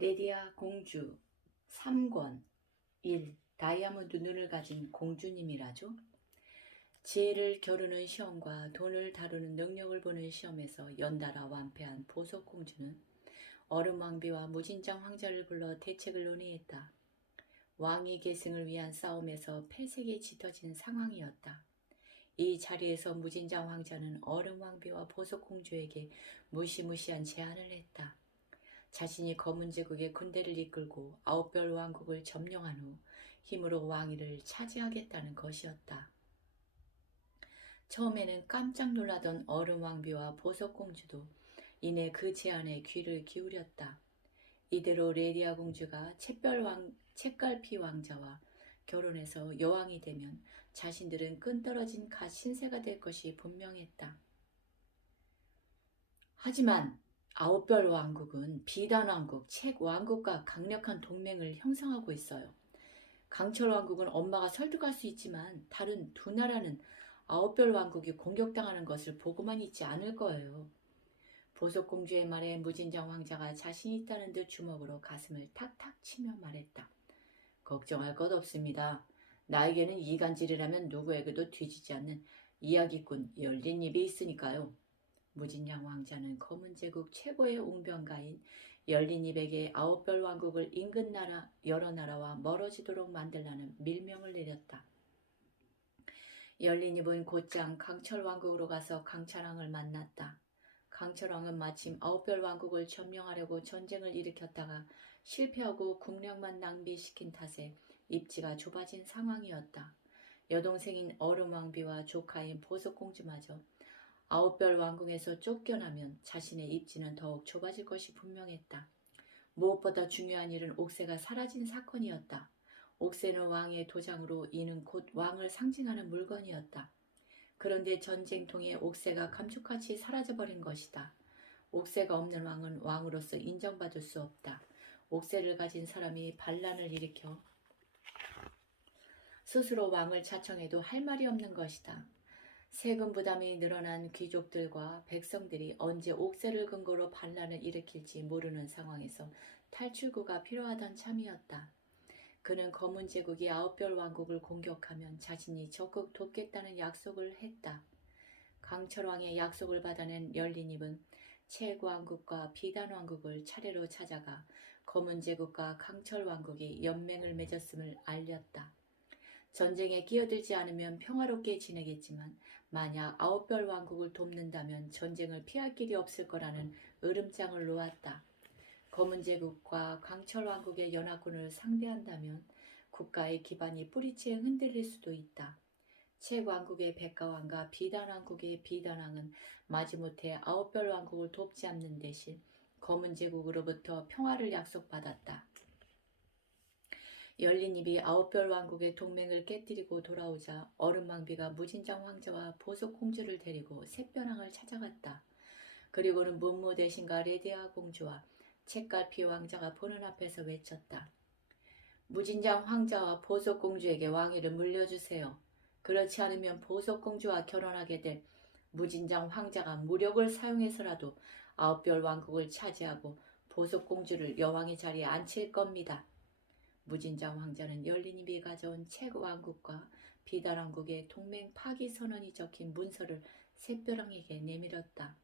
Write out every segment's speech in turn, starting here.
레디아 공주 3권 1. 다이아몬드 눈을 가진 공주님이라죠. 지혜를 겨루는 시험과 돈을 다루는 능력을 보는 시험에서 연달아 완패한 보석공주는 얼음왕비와 무진장 황자를 불러 대책을 논의했다. 왕위 계승을 위한 싸움에서 패색이 짙어진 상황이었다. 이 자리에서 무진장 황자는 얼음왕비와 보석공주에게 무시무시한 제안을 했다. 자신이 검은 제국의 군대를 이끌고 아홉별 왕국을 점령한 후 힘으로 왕위를 차지하겠다는 것이었다. 처음에는 깜짝 놀라던 얼음왕비와 보석공주도 이내 그 제안에 귀를 기울였다. 이대로 레디아 공주가 쳇갈피 왕자와 결혼해서 여왕이 되면 자신들은 끈떨어진 신세가 될 것이 분명했다. 하지만 아홉별 왕국은 비단 왕국, 책 왕국과 강력한 동맹을 형성하고 있어요. 강철 왕국은 엄마가 설득할 수 있지만 다른 두 나라는 아홉별 왕국이 공격당하는 것을 보고만 있지 않을 거예요. 보석공주의 말에 무진장 황자가 자신 있다는 듯 주먹으로 가슴을 탁탁 치며 말했다. 걱정할 것 없습니다. 나에게는 이간질이라면 누구에게도 뒤지지 않는 이야기꾼 열린 입이 있으니까요. 무진장 왕자는 검은 제국 최고의 웅변가인 열린입에게 아홉별 왕국을 인근 나라 여러 나라와 멀어지도록 만들라는 밀명을 내렸다. 열린입은 곧장 강철 왕국으로 가서 강철왕을 만났다. 강철왕은 마침 아홉별 왕국을 점령하려고 전쟁을 일으켰다가 실패하고 국력만 낭비시킨 탓에 입지가 좁아진 상황이었다. 여동생인 얼음왕비와 조카인 보석공주마저 아홉별 왕궁에서 쫓겨나면 자신의 입지는 더욱 좁아질 것이 분명했다. 무엇보다 중요한 일은 옥새가 사라진 사건이었다. 옥새는 왕의 도장으로 이는 곧 왕을 상징하는 물건이었다. 그런데 전쟁통에 옥새가 감쪽같이 사라져버린 것이다. 옥새가 없는 왕은 왕으로서 인정받을 수 없다. 옥새를 가진 사람이 반란을 일으켜 스스로 왕을 자청해도 할 말이 없는 것이다. 세금 부담이 늘어난 귀족들과 백성들이 언제 옥새를 근거로 반란을 일으킬지 모르는 상황에서 탈출구가 필요하던 참이었다. 그는 검은 제국이 아홉별 왕국을 공격하면 자신이 적극 돕겠다는 약속을 했다. 강철왕의 약속을 받아낸 열린입은 책 왕국과 비단 왕국을 차례로 찾아가 검은 제국과 강철 왕국이 연맹을 맺었음을 알렸다. 전쟁에 끼어들지 않으면 평화롭게 지내겠지만 만약 아홉별 왕국을 돕는다면 전쟁을 피할 길이 없을 거라는 으름장을 놓았다. 검은 제국과 강철 왕국의 연합군을 상대한다면 국가의 기반이 뿌리채 흔들릴 수도 있다. 책 왕국의 백가왕과 비단 왕국의 비단왕은 마지못해 아홉별 왕국을 돕지 않는 대신 검은 제국으로부터 평화를 약속받았다. 열린입이 아홉별 왕국의 동맹을 깨뜨리고 돌아오자 얼음왕비가 무진장 황제와 보석공주를 데리고 샛별왕을 찾아갔다. 그리고는 문무 대신과 레디아 공주와 쳇갈피 왕자가 보는 앞에서 외쳤다. 무진장 황자와 보석공주에게 왕위를 물려주세요. 그렇지 않으면 보석공주와 결혼하게 될 무진장 황자가 무력을 사용해서라도 아홉별 왕국을 차지하고 보석공주를 여왕의 자리에 앉힐 겁니다. 무진장 황자는 열린입이 가져온 책 왕국과 비단 왕국의 동맹 파기 선언이 적힌 문서를 샛별왕에게 내밀었다.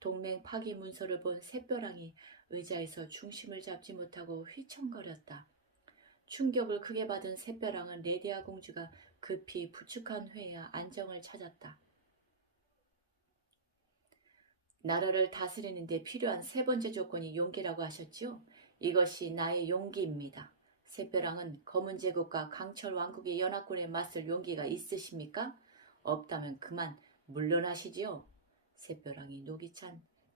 동맹 파기 문서를 본 샛별왕이 의자에서 중심을 잡지 못하고 휘청거렸다. 충격을 크게 받은 샛별왕은 레디아 공주가 급히 부축한 회의와 안정을 찾았다. 나라를 다스리는 데 필요한 세 번째 조건이 용기라고 하셨지요? 이것이 나의 용기입니다. 샛별왕은 검은 제국과 강철 왕국의 연합군에 맞설 용기가 있으십니까? 없다면 그만 물러나시지요. 샛별왕이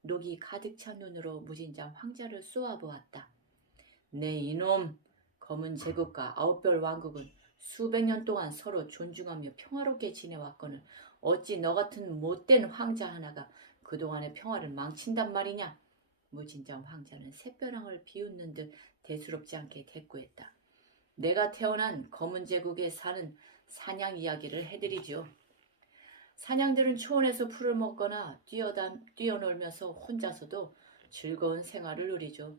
녹이 가득 찬 눈으로 무진장 황자를 쏘아보았다. 네 이놈! 검은 제국과 아홉별 왕국은 수백 년 동안 서로 존중하며 평화롭게 지내왔거늘 어찌 너 같은 못된 황자 하나가 그동안의 평화를 망친단 말이냐? 무진장 황자는 샛별왕을 비웃는 듯 대수롭지 않게 대꾸했다. 내가 태어난 검은 제국에 사는 사냥 이야기를 해드리죠. 사냥들은 초원에서 풀을 먹거나 뛰어놀면서 혼자서도 즐거운 생활을 누리죠.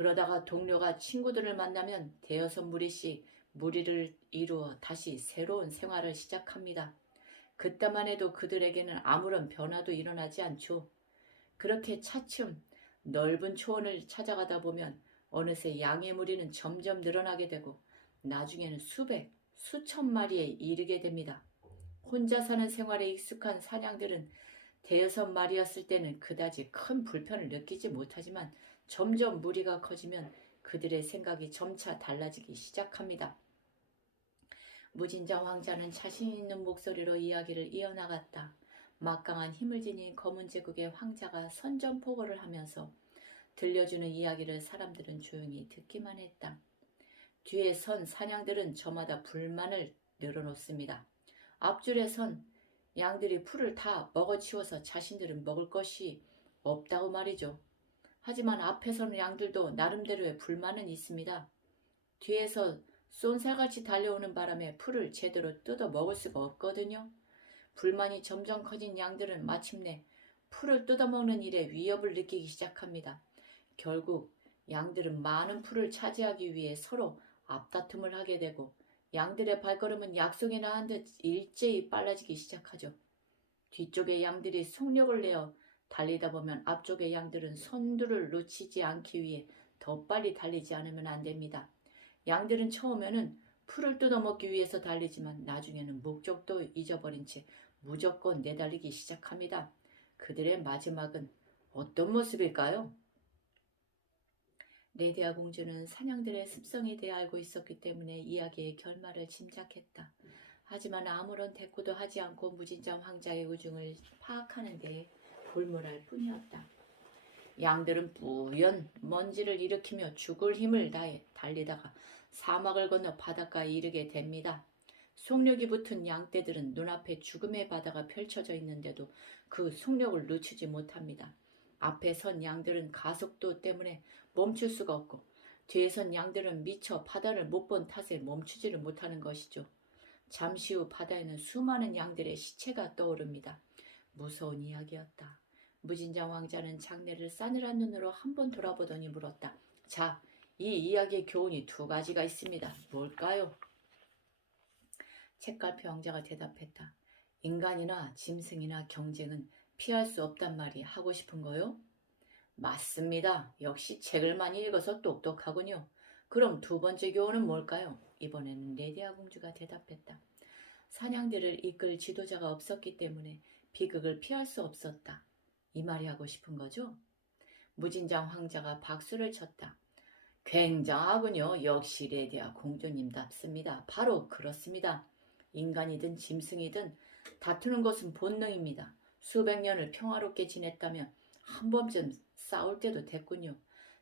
그러다가 동료가 친구들을 만나면 대여섯 무리씩 무리를 이루어 다시 새로운 생활을 시작합니다. 그때만 해도 그들에게는 아무런 변화도 일어나지 않죠. 그렇게 차츰 넓은 초원을 찾아가다 보면 어느새 양의 무리는 점점 늘어나게 되고 나중에는 수백, 수천 마리에 이르게 됩니다. 혼자 사는 생활에 익숙한 사냥들은 대여섯 마리였을 때는 그다지 큰 불편을 느끼지 못하지만 점점 무리가 커지면 그들의 생각이 점차 달라지기 시작합니다. 무진장 왕자는 자신 있는 목소리로 이야기를 이어나갔다. 막강한 힘을 지닌 검은 제국의 황자가 선전포고를 하면서 들려주는 이야기를 사람들은 조용히 듣기만 했다. 뒤에 선 사냥들은 저마다 불만을 늘어놓습니다. 앞줄에 선 양들이 풀을 다 먹어치워서 자신들은 먹을 것이 없다고 말이죠. 하지만 앞에 서는 양들도 나름대로의 불만은 있습니다. 뒤에서 쏜살같이 달려오는 바람에 풀을 제대로 뜯어 먹을 수가 없거든요. 불만이 점점 커진 양들은 마침내 풀을 뜯어먹는 일에 위협을 느끼기 시작합니다. 결국 양들은 많은 풀을 차지하기 위해 서로 앞다툼을 하게 되고 양들의 발걸음은 약속이나 한 듯 일제히 빨라지기 시작하죠. 뒤쪽의 양들이 속력을 내어 달리다 보면 앞쪽의 양들은 선두를 놓치지 않기 위해 더 빨리 달리지 않으면 안 됩니다. 양들은 처음에는 풀을 뜯어먹기 위해서 달리지만 나중에는 목적도 잊어버린 채 무조건 내달리기 시작합니다. 그들의 마지막은 어떤 모습일까요? 레디아 공주는 사냥들의 습성에 대해 알고 있었기 때문에 이야기의 결말을 짐작했다. 하지만 아무런 대꾸도 하지 않고 무진장 황자의 우중을 파악하는 데에 골몰할 뿐이었다. 양들은 뿌연 먼지를 일으키며 죽을 힘을 다해 달리다가 사막을 건너 바닷가에 이르게 됩니다. 속력이 붙은 양떼들은 눈앞에 죽음의 바다가 펼쳐져 있는데도 그 속력을 늦추지 못합니다. 앞에 선 양들은 가속도 때문에 멈출 수가 없고 뒤에 선 양들은 미처 바다를 못 본 탓에 멈추지를 못하는 것이죠. 잠시 후 바다에는 수많은 양들의 시체가 떠오릅니다. 무서운 이야기였다. 무진장 왕자는 장내를 싸늘한 눈으로 한번 돌아보더니 물었다. 자, 이 이야기의 교훈이 두 가지가 있습니다. 뭘까요? 책갈피 왕자가 대답했다. 인간이나 짐승이나 경쟁은 피할 수 없단 말이 하고 싶은 거요? 맞습니다. 역시 책을 많이 읽어서 똑똑하군요. 그럼 두 번째 교훈은 뭘까요? 이번에는 레디아 공주가 대답했다. 사냥들을 이끌 지도자가 없었기 때문에 비극을 피할 수 없었다. 이 말이 하고 싶은 거죠? 무진장 황자가 박수를 쳤다. 굉장하군요. 역시 레디아 공주님답습니다. 바로 그렇습니다. 인간이든 짐승이든 다투는 것은 본능입니다. 수백 년을 평화롭게 지냈다면 한 번쯤 싸울 때도 됐군요.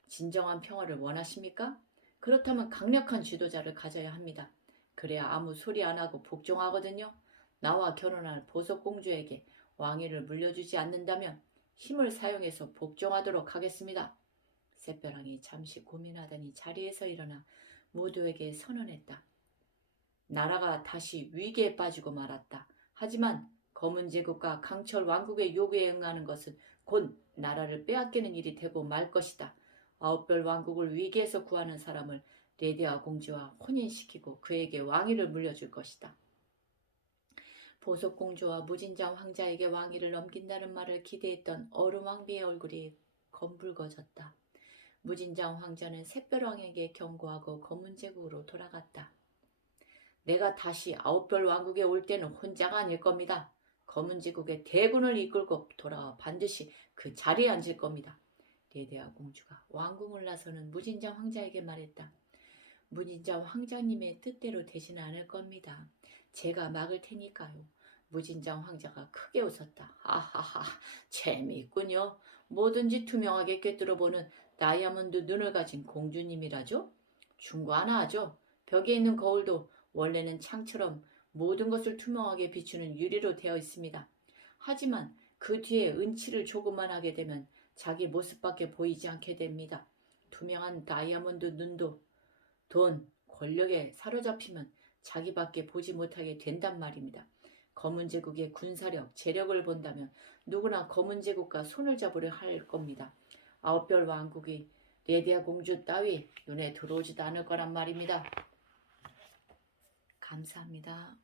진정한 평화를 원하십니까? 그렇다면 강력한 지도자를 가져야 합니다. 그래야 아무 소리 안 하고 복종하거든요. 나와 결혼할 보석공주에게 왕위를 물려주지 않는다면 힘을 사용해서 복종하도록 하겠습니다. 샛별왕이 잠시 고민하더니 자리에서 일어나 모두에게 선언했다. 나라가 다시 위기에 빠지고 말았다. 하지만 검은 제국과 강철 왕국의 요구에 응하는 것은 곧 나라를 빼앗기는 일이 되고 말 것이다. 아홉별 왕국을 위기에서 구하는 사람을 레디아 공주와 혼인시키고 그에게 왕위를 물려줄 것이다. 보석공주와 무진장 황자에게 왕위를 넘긴다는 말을 기대했던 얼음왕비의 얼굴이 검붉어졌다. 무진장 황자는 샛별왕에게 경고하고 검은 제국으로 돌아갔다. 내가 다시 아홉별 왕국에 올 때는 혼자가 아닐 겁니다. 검은 제국의 대군을 이끌고 돌아와 반드시 그 자리에 앉을 겁니다. 레디아 공주가 왕궁을 나서는 무진장 황자에게 말했다. 무진장 황자님의 뜻대로 되지는 않을 겁니다. 제가 막을 테니까요. 무진장 황자가 크게 웃었다. 하하하, 재미있군요. 뭐든지 투명하게 꿰뚫어보는 다이아몬드 눈을 가진 공주님이라죠? 중과하나하죠. 벽에 있는 거울도 원래는 창처럼 모든 것을 투명하게 비추는 유리로 되어 있습니다. 하지만 그 뒤에 은치를 조금만 하게 되면 자기 모습밖에 보이지 않게 됩니다. 투명한 다이아몬드 눈도 돈, 권력에 사로잡히면 자기밖에 보지 못하게 된단 말입니다. 검은 제국의 군사력, 재력을 본다면 누구나 검은 제국과 손을 잡으려 할 겁니다. 아홉별 왕국이 레디아 공주 따위 눈에 들어오지도 않을 거란 말입니다. 감사합니다.